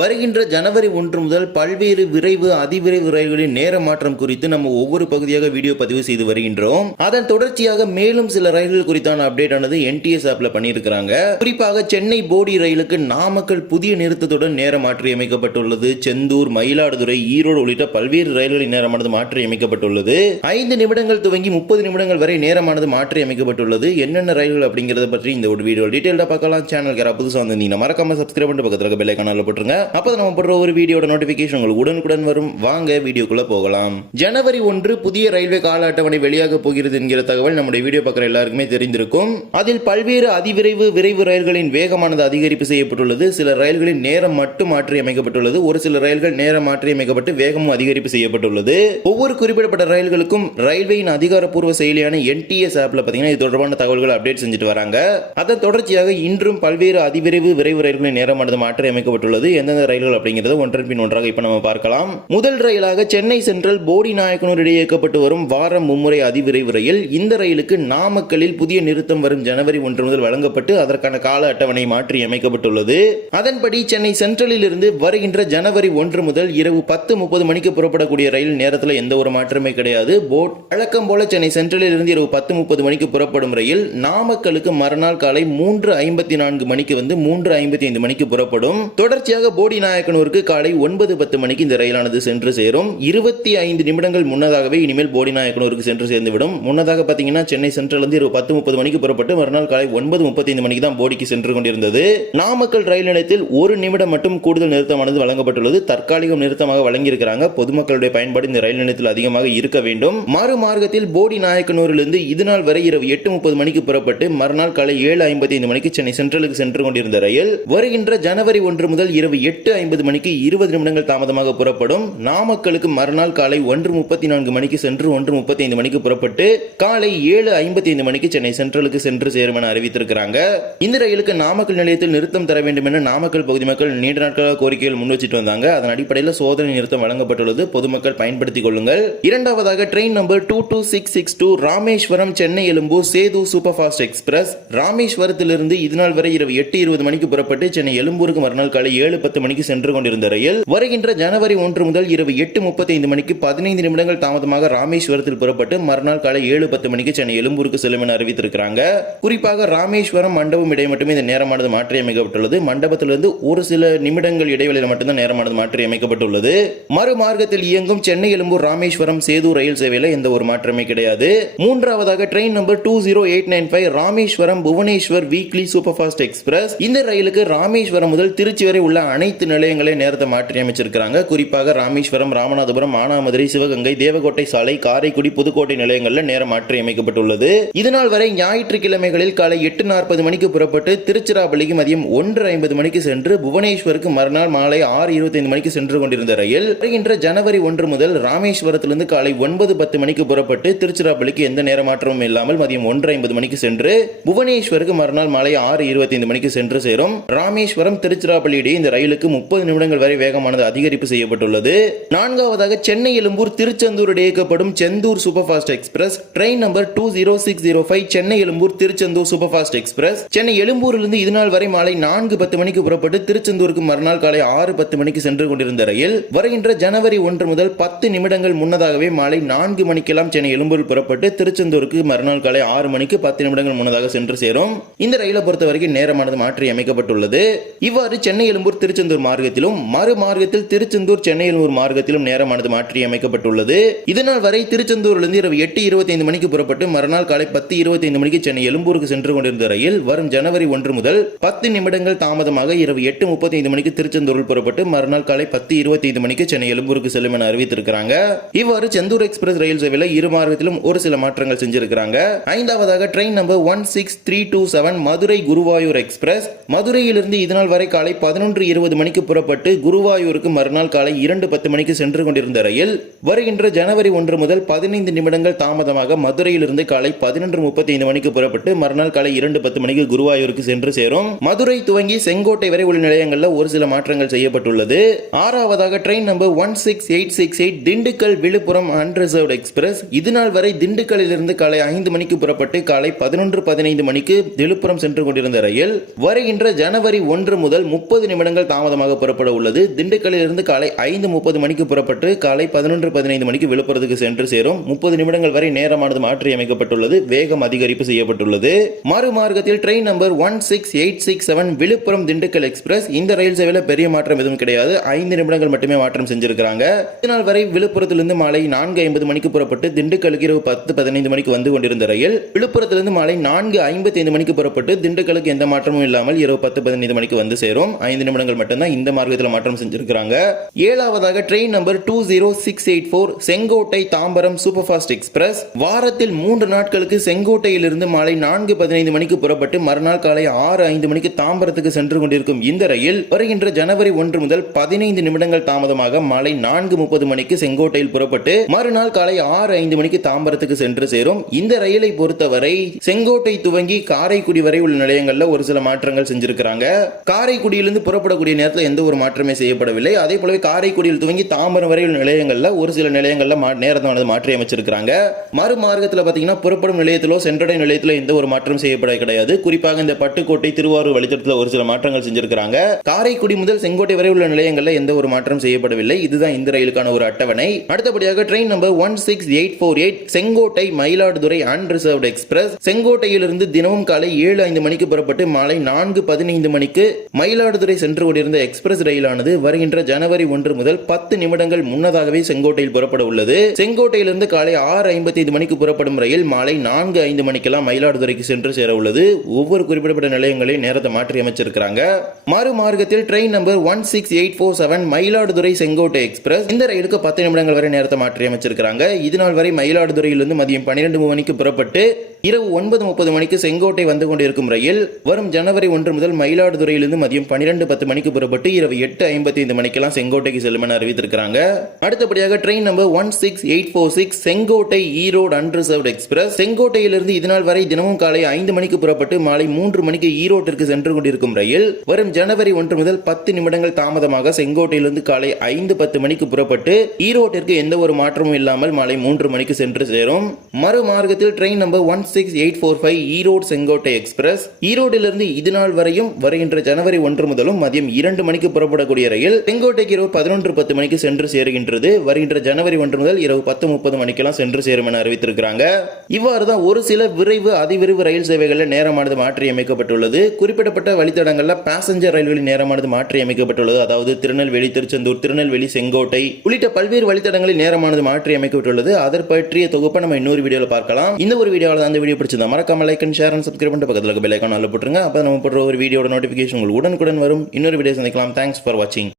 வருகின்ற ஜனவரி ஒன்று முதல் பல்வேறு விரைவு அதிவிரைவு ரயில்களின் நேர மாற்றம் குறித்து நம்ம ஒவ்வொரு பகுதியாக வீடியோ பதிவு செய்து வருகின்றோம். அதன் தொடர்ச்சியாக மேலும் சில ரயில்கள் குறித்தான அப்டேட் ஆனது என்டிஎஸ் ஆப்ல பண்ணியிருக்கிறாங்க. குறிப்பாக சென்னை போடி ரயிலுக்கு நாமக்கல் புதிய நிறுத்தத்துடன் நேரம் மாற்றி அமைக்கப்பட்டுள்ளது செந்தூர் மயிலாடுதுறை ஈரோடு உள்ளிட்ட பல்வேறு ரயில்களின் நேரமானது மாற்றி அமைக்கப்பட்டுள்ளது ஐந்து நிமிடங்கள் துவங்கி முப்பது நிமிடங்கள் வரை நேரமானது மாற்றி அமைக்கப்பட்டுள்ளது என்னென்ன ரயில்கள் அப்படிங்கறத பற்றி இந்த ஒரு வீடியோ டீட்டெயிலாக பார்க்கலாம். சேனல் யாராவது புதுசாக வந்திருந்தீங்கன்னா மறக்காம சப்ஸ்கிரைப் பண்ணிட்டு பக்கத்தில் இருக்க பெல் போட்டுருங்க. அப்போ நம்ம போடுற ஒரு வீடியோட நோட்டிஃபிகேஷன் உங்களுக்கு உடனுக்குடன் வரும். வாங்க வீடியோக்குள்ள போகலாம். ஜனவரி ஒன்று புதிய ரயில்வே கால அட்டவணை வெளியாக போகிறது என்கிற தகவல் நம்முடைய வீடியோ பார்க்குற எல்லாருக்குமே தெரிந்திருக்கும். அதில் பல்வேறு அதிவிரைவு விரைவு ரயில்களின் வேகமானது அதிகரிப்பு செய்யப்பட்டுள்ளது. சில ரயில்களின் நேரம் மட்டும் மாற்றி அமைக்கப்பட்டுள்ளது. ஒரு சில ரயில்கள் நேரம் மாற்றி அமைக்கப்பட்டு வேகமும் அதிகரிப்பு செய்யப்பட்டுள்ளது. ஒவ்வொரு குறிப்பிடப்பட்ட ரயில்களுக்கும் ரயில்வேயின் அதிகாரப்பூர்வ செயலியான என்டிஎஸ் ஆப்ல பார்த்தீங்கன்னா இது தொடர்பான தகவல்கள் அப்டேட் செஞ்சுட்டு வராங்க. அதன் தொடர்ச்சியாக இன்றும் பல்வேறு அதிவிரைவு விரைவு ரயில்களின் நேரமானது மாற்றி அமைக்கப்பட்டுள்ளது. எந்த எந்தெந்த ரயில்கள் அப்படிங்கிறது ஒன்றன் பின் ஒன்றாக இப்போ நம்ம பார்க்கலாம். முதல் ரயிலாக சென்னை சென்ட்ரல் போடி நாயக்கனூர் இடையே இயக்கப்பட்டு வரும் வாரம் மும்முறை அதிவிரைவு ரயில். இந்த ரயிலுக்கு நாமக்கல்லில் புதிய நிறுத்தம் வரும் ஜனவரி ஒன்று முதல் வழங்கப்பட்டு அதற்கான கால அட்டவணை மாற்றி அமைக்கப்பட்டுள்ளது. அதன்படி சென்னை சென்ட்ரலில் இருந்து வருகின்ற ஜனவரி ஒன்று முதல் இரவு பத்து முப்பது மணிக்கு புறப்படக்கூடிய ரயில் நேரத்தில் எந்த ஒரு மாற்றமே கிடையாது. போட் வழக்கம் போல சென்னை சென்ட்ரலில் இருந்து இரவு பத்து முப்பது மணிக்கு புறப்படும் ரயில் நாமக்கலுக்கு மறுநாள் காலை மூன்று ஐம்பத்தி நான்கு மணிக்கு வந்து மூன்று ஐம்பத்தி ஐந்து மணிக்கு புறப்படும். தொடர்ச்சியாக போடி நாயக்கனூருக்கு காலை ஒன்பது பத்து மணிக்கு இந்த ரயிலானது சென்று சேரும். இருபத்தி ஐந்து நிமிடங்கள் முன்னதாகவே இனிமேல் போடி நாயக்கனூருக்கு சென்று சேர்ந்துவிடும். முன்னதாக பார்த்தீங்கன்னா சென்னை சென்ட்ரல் இருந்து இரவு பத்து முப்பது மணிக்கு புறப்பட்டு மறுநாள் காலை ஒன்பது முப்பத்தைந்து மணிக்கு தான் போடிக்கு சென்று கொண்டிருந்தது. நாமக்கல் ரயில் நிலையத்தில் ஒரு நிமிடம் மட்டும் கூடுதல் நிறுத்தமானது வழங்கப்பட்டுள்ளது. தற்காலிகம் நிறுத்தமாக வழங்கியிருக்கிறாங்க. பொதுமக்களுடைய பயன்பாடு இந்த ரயில் நிலையத்தில் அதிகமாக இருக்க வேண்டும். மறு மார்க்கத்தில் போடி நாயக்கனூரிலிருந்து இதுநாள் வரை இரவு எட்டு முப்பது மணிக்கு புறப்பட்டு மறுநாள் காலை ஏழு ஐம்பத்தி ஐந்து மணிக்கு சென்னை சென்ட்ரலுக்கு சென்று கொண்டிருந்த ரயில். வருகின்ற ஜனவரி ஒன்று முதல் இரவு எட்டு ஐம்பது மணிக்கு இருபது நிமிடங்கள் தாமதமாக புறப்படும். நாமக்கலுக்கு மறுநாள் காலை ஒன்று முப்பத்தி நான்கு மணிக்கு சென்று ஒன்று முப்பத்தி ஐந்து மணிக்கு புறப்பட்டு காலை ஏழு ஐம்பத்தி ஐந்து மணிக்கு சென்னை சென்ட்ரலுக்கு சென்று சேரும் என அறிவித்திருக்கிறாங்க. இந்த ரயிலுக்கு நாமக்கல் நிலையத்தில் நிறுத்தம் தர வேண்டும் என நாமக்கல் பகுதி மக்கள் நீண்ட நாட்களாக கோரிக்கைகள் முன் வச்சிட்டு வந்தாங்க. அதன் அடிப்படையில் சோதனை நிறுத்தம் வழங்கப்பட்டுள்ளது. பொதுமக்கள் பயன்படுத்திக் கொள்ளுங்கள். இரண்டாவதாக train number two two six six two Rameswaram Chennai Egmore Sethu super fast express. ராமேஸ்வரத்திலிருந்து இதுநாள் வரை இரவு எட்டு இருபது மணிக்கு புறப்பட்டு சென்னை எழும்பூருக்கு மறுநாள் காலை ஏழு பத்து மணிக்கு சென்று கொண்டிருந்த ரயில் வருகின்ற ஜனவரி ஒன்று முதல் இரவு எட்டு முப்பத்தி ஐந்து மணிக்கு பதினைந்து நிமிடங்கள் தாமதமாக ராமேஸ்வரத்தில் புறப்பட்டு மறுநாள் காலை ஏழு பத்து மணிக்கு சென்னை எழும்பூருக்கு செல்லும் என அறிவித்திருக்கிறாங்க. குறிப்பாக ராமேஸ்வரம் மண்டபம் இடையே மட்டுமே இந்த நேரமானது மாற்றியமைக்கப்பட்டுள்ளது. மண்டபத்திலிருந்து ஒரு சில நிமிடங்கள் இடைவெளியில் மட்டும்தான் நேரமானது மாற்றியமைக்கப்பட்டுள்ளது. மறு மார்க்கத்தில் இயங்கும் சென்னை எழும்பூர் ராமேஸ்வரம் சேது ரயில் சேவையில் எந்த ஒரு மாற்றமே கிடையாது. மூன்றாவதாக train number two zero eight nine five Rameswaram Bhubaneswar weekly super fast express. இந்த ரயிலுக்கு ராமேஸ்வரம் முதல் திருச்சி வரை உள்ள அனைத்து நிலையங்களையும் நேரத்தை மாற்றியமைச்சிருக்கிறாங்க குறிப்பாக ராமேஸ்வரம் ராமநாதபுரம் மானாமதுரை சிவகங்கை தேவகோட்டை சாலை காரைக்குடி புதுக்கோட்டை நிலையங்களில் நேரம் மாற்றியமைக்கப்பட்டுள்ளது இதனால் வரை ஞாயிற்றுக்கிழமைகளில் காலை எட்டு நாற்பது மணிக்கு புறப்பட்டு திருச்சிராப்பள்ளிக்கு மதியம் ஒன்று ஐம்பது மணிக்கு சென்று புவனேஸ்வருக்கு மறுநாள் மாலை ஆறு இருபத்தைந்து மணிக்கு சென்று கொண்டிருந்த ரயில் வருகின்ற ஜனவரி ஒன்று முதல் ராமேஸ்வரத்திலிருந்து காலை ஒன்பது பத்து மணிக்கு புறப்பட்டு திருச்சிராப்பள்ளிக்கு எந்த நேர மாற்றமும் இல்லாமல் மதியம் ஒன்று ஐம்பது மணிக்கு சென்று புவனேஸ்வருக்கு மறுநாள் மாலை ஆறு இருபத்தைந்து மணிக்கு சென்று சேரும். ராமேஸ்வரம் திருச்சிராப்பள்ளியிடையே இந்த ரயில் ரயிலுக்கு முப்பது நிமிடங்கள் வரை வேகமானது அதிகரிப்பு செய்யப்பட்டுள்ளது. நான்காவதாக சென்னை எழும்பூர் திருச்செந்தூர் இயக்கப்படும் Sendur super fast express. Train number two zero six zero five Chennai Egmore Tiruchendur super fast express. Chennai எழும்பூரிலிருந்து இதுநாள் வரை மாலை நான்கு பத்து மணிக்கு புறப்பட்டு திருச்செந்தூருக்கு மறுநாள் காலை ஆறு பத்து மணிக்கு சென்று கொண்டிருந்த ரயில் வருகின்ற ஜனவரி ஒன்று முதல் பத்து நிமிடங்கள் முன்னதாகவே மாலை நான்கு மணிக்கெல்லாம் சென்னை எழும்பூர் புறப்பட்டு திருச்செந்தூருக்கு மறுநாள் காலை ஆறு மணிக்கு பத்து நிமிடங்கள் முன்னதாக சென்று சேரும். இந்த ரயிலை பொறுத்த வரைக்கும் நேரமானது மாற்றி அமைக்கப்பட்டுள்ளது இவ்வாறு சென்னை எழும்பூர் திருச்செந்தூர் திருச்செந்தூர் மார்க்கத்திலும் மறு மார்க்கத்தில் திருச்செந்தூர் சென்னை எழும்பூர் மார்க்கத்திலும் நேரமானது மாற்றி அமைக்கப்பட்டுள்ளது. இதனால் வரை திருச்செந்தூரிலிருந்து இரவு எட்டு இருபத்தைந்து மணிக்கு புறப்பட்டு மறுநாள் காலை பத்து இருபத்தைந்து மணிக்கு சென்னை எழும்பூருக்கு சென்று கொண்டிருந்த ரயில் வரும் ஜனவரி ஒன்று முதல் பத்து நிமிடங்கள் தாமதமாக இரவு எட்டு முப்பத்தைந்து மணிக்கு திருச்செந்தூரில் புறப்பட்டு மறுநாள் காலை பத்து இருபத்தைந்து மணிக்கு சென்னை எழும்பூருக்கு செல்லும் என அறிவித்திருக்கிறாங்க. இவ்வாறு செந்தூர் எக்ஸ்பிரஸ் ரயில் சேவையில் இரு மார்க்கத்திலும் ஒரு சில மாற்றங்கள் செஞ்சிருக்கிறாங்க. ஐந்தாவதாக train number one six three two seven Madurai Guruvayur express. மதுரையிலிருந்து இதனால் வரை காலை பதினொன்று இருபது மணிக்கு புறப்பட்டு குருவாயூருக்கு மறுநாள் காலை இரண்டு பத்து மணிக்கு சென்று கொண்டிருந்த ரயில் வருகின்ற ஜனவரி ஒன்று முதல் பதினைந்து நிமிடங்கள் தாமதமாக மதுரையிலிருந்து காலை பதினொன்று முப்பத்தி ஐந்து மணிக்கு புறப்பட்டு மறுநாள் காலை இரண்டு பத்து மணிக்கு குருவாயூருக்கு சென்று சேரும். மதுரை துவங்கி செங்கோட்டை வரை உள்ள நிலையங்களில் ஒரு சில மாற்றங்கள் செய்யப்பட்டுள்ளது. ஆறாவதாக train number one six eight six eight Dindigul Villupuram unreserved express. இதுநாள் வரை திண்டுக்கல்லிலிருந்து காலை ஐந்து மணிக்கு புறப்பட்டு காலை பதினொன்று பதினைந்து மணிக்கு விழுப்புரம் சென்று கொண்டிருந்த ரயில் வருகின்ற ஜனவரி ஒன்று முதல் முப்பது நிமிடங்கள் தாமதமாக தாமதமாக புறப்பட உள்ளது. திண்டுக்கல்லில் இருந்து காலை ஐந்து முப்பது மணிக்கு புறப்பட்டு காலை பதினொன்று பதினைந்து மணிக்கு விழுப்புரத்துக்கு சென்று சேரும். முப்பது நிமிடங்கள் வரை நேரமானது மாற்றி அமைக்கப்பட்டுள்ளது வேகம் அதிகரிப்பு செய்யப்பட்டுள்ளது. மறுமார்க்கத்தில் train number one six eight six seven Villupuram Dindigul express. இந்த ரயில் சேவையில் பெரிய மாற்றம் எதுவும் கிடையாது. ஐந்து நிமிடங்கள் மட்டுமே மாற்றம் செஞ்சிருக்கிறாங்க. இதனால் வரை விழுப்புரத்திலிருந்து மாலை நான்கு ஐம்பது மணிக்கு புறப்பட்டு திண்டுக்கலுக்கு இரவு பத்து பதினைந்து மணிக்கு வந்து கொண்டிருந்த ரயில் விழுப்புரத்திலிருந்து மாலை நான்கு ஐம்பத்தி ஐந்து மணிக்கு புறப்பட்டு திண்டுக்கலுக்கு எந்த மாற்றமும் இல்லாமல் இரவு பத்து பதினைந்து மணிக்கு வந்து சேரும். ஐந்து நிமிடங்கள் மட்டும் மட்டும்தான் இந்த மார்க்கத்தில் மாற்றம் செஞ்சிருக்கிறாங்க. ஏழாவதாக train number two zero six eight four Sengottai Tambaram super fast express வாரத்தில் மூன்று நாட்களுக்கு செங்கோட்டையிலிருந்து மாலை நான்கு பதினைந்து மணிக்கு புறப்பட்டு மறுநாள் காலை ஆறு ஐந்து மணிக்கு தாம்பரத்துக்கு சென்று கொண்டிருக்கும் இந்த ரயில் வருகின்ற ஜனவரி ஒன்று முதல் பதினைந்து நிமிடங்கள் தாமதமாக மாலை நான்கு முப்பது மணிக்கு செங்கோட்டையில் புறப்பட்டு மறுநாள் காலை ஆறு ஐந்து மணிக்கு தாம்பரத்துக்கு சென்று சேரும். இந்த ரயிலை பொறுத்தவரை செங்கோட்டை துவங்கி காரைக்குடி வரை உள்ள நிலையங்களில் ஒரு சில மாற்றங்கள் செஞ்சிருக்கிறாங்க. காரைக்குடியிலிருந்து புறப்படக்கூடிய நேரத்தில் எந்த ஒரு மாற்றமே செய்யப்படவில்லை. அதே போலவே காரைக்குடியில் துவங்கி தாம்பரம் வரை உள்ள நிலையங்கள்ல ஒரு சில நிலையங்களில் மா- நேரத்தானது மாற்றி அமைச்சிருக்கிறாங்க. மறுமார்க்கத்தில் பார்த்தீங்கன்னா புறப்படும் நிலையத்திலோ சென்றடை நிலையத்திலோ எந்த ஒரு மாற்றம் செய்யப்பட கிடையாது. குறிப்பாக இந்த பட்டுக்கோட்டை திருவாரூர் வழித்தடத்தில் ஒரு சில மாற்றங்கள் செஞ்சிருக்கிறாங்க. காரைக்குடி முதல் செங்கோட்டை வரை உள்ள நிலையங்களில் எந்த ஒரு மாற்றம் செய்யப்படவில்லை. இதுதான் இந்த ரயிலுக்கான ஒரு அட்டவணை. அடுத்தபடியாக train number one six eight four eight Sengottai Mayiladuthurai unreserved express செங்கோட்டையிலிருந்து தினமும் காலை ஏழு ஐந்து மணிக்கு புறப்பட்டு மாலை நான்கு பதினைந்து மணிக்கு மயிலாடுதுறை சென்று கொண்டிருந்த இருந்த எக்ஸ்பிரஸ் ரயிலானது வருகின்ற ஜனவரி ஒன்று முதல் பத்து நிமிடங்கள் முன்னதாகவே செங்கோட்டையில் புறப்பட உள்ளது. செங்கோட்டையிலிருந்து காலை ஆறு ஐம்பத்தி ஐந்து மணிக்கு புறப்படும் ரயில் மாலை நான்கு ஐந்து மணிக்கெல்லாம் மயிலாடுதுறைக்கு சென்று சேர உள்ளது. ஒவ்வொரு குறிப்பிடப்பட்ட நிலையங்களையும் நேரத்தை மாற்றி அமைச்சிருக்கிறாங்க. மறுமார்க்கத்தில் train number one six eight four seven Mayiladuthurai Sengottai express. இந்த ரயிலுக்கு பத்து நிமிடங்கள் வரை நேரத்தை மாற்றி அமைச்சிருக்கிறாங்க. இதனால் வரை மயிலாடுதுறையிலிருந்து மதியம் பன்னிரெண்டு மணிக்கு புறப்பட்டு இரவு ஒன்பது முப்பது மணிக்கு செங்கோட்டை வந்து கொண்டிருக்கும் ரயில். வரும் ஜனவரி ஒன்று முதல் மயிலாடுதுறையிலிருந்து மதியம் பன்னிரெண்டு பத்து மணிக்கு புறப்பட்டு இரவு எட்டு ஐம்பத்தி ஐந்து மணிக்கெல்லாம் செங்கோட்டைக்கு செல்லும் என அறிவித்திருக்கிறாங்க. அடுத்தபடியாக train number one six eight four six Sengottai Erode unreserved express செங்கோட்டையிலிருந்து இதனால் வரை தினமும் காலை ஐந்து மணிக்கு புறப்பட்டு மாலை மூன்று மணிக்கு ஈரோட்டிற்கு சென்று கொண்டிருக்கும் ரயில். வரும் ஜனவரி ஒன்று முதல் பத்து நிமிடங்கள் தாமதமாக செங்கோட்டையிலிருந்து காலை ஐந்து பத்து மணிக்கு புறப்பட்டு ஈரோட்டிற்கு எந்த ஒரு மாற்றமும் இல்லாமல் மாலை மூன்று மணிக்கு சென்று சேரும். மறுமார்க்கத்தில் train number one six eight four five Erode Sengottai express ஈரோட்டிலிருந்து இது நாள் வரையும் வருகின்ற ஜனவரி ஒன்று முதலும் மதியம் இரண்டு மணிக்கு புறப்படக்கூடிய ரயில் செங்கோட்டைக்கு இரவு பதினொன்று பத்து மணிக்கு சென்று சேருகின்றது. வருகின்ற ஜனவரி ஒன்று முதல் இரவு பத்து முப்பது மணிக்கெல்லாம் சென்று சேரும் என அறிவித்திருக்கிறாங்க. இவ்வாறு தான் ஒரு சில விரைவு அதிவிரைவு ரயில் சேவைகளில் நேரமானது மாற்றி அமைக்கப்பட்டுள்ளது குறிப்பிடப்பட்ட வழித்தடங்களில் பாசஞ்சர் ரயில்களின் நேரமானது மாற்றி அமைக்கப்பட்டுள்ளது அதாவது திருநெல்வேலி திருச்செந்தூர் திருநெல்வேலி செங்கோட்டை உள்ளிட்ட பல்வேறு வழித்தடங்களில் நேரமானது மாற்றி அமைக்கப்பட்டுள்ளது பற்றிய தொகுப்பை நம்ம இன்னொரு வீடியோவில் பார்க்கலாம். இந்த ஒரு வீடியோவில் அந்த வீடியோ பிடிச்சிருந்தா மறக்காம like and share and subscribe பண்ணிட்டு பக்கத்தில் பெல் ஐக்கான் போட்டுருங்க. அப்போ நம்ம போடுற ஒரு வீடியோட நோட்டிஃபிகேஷன் உங்களுக்கு உடனுக்குடன் வரும். இன்னொரு video சந்திக்கலாம் தேங்க்ஸ் ஃபார் வாட்சிங்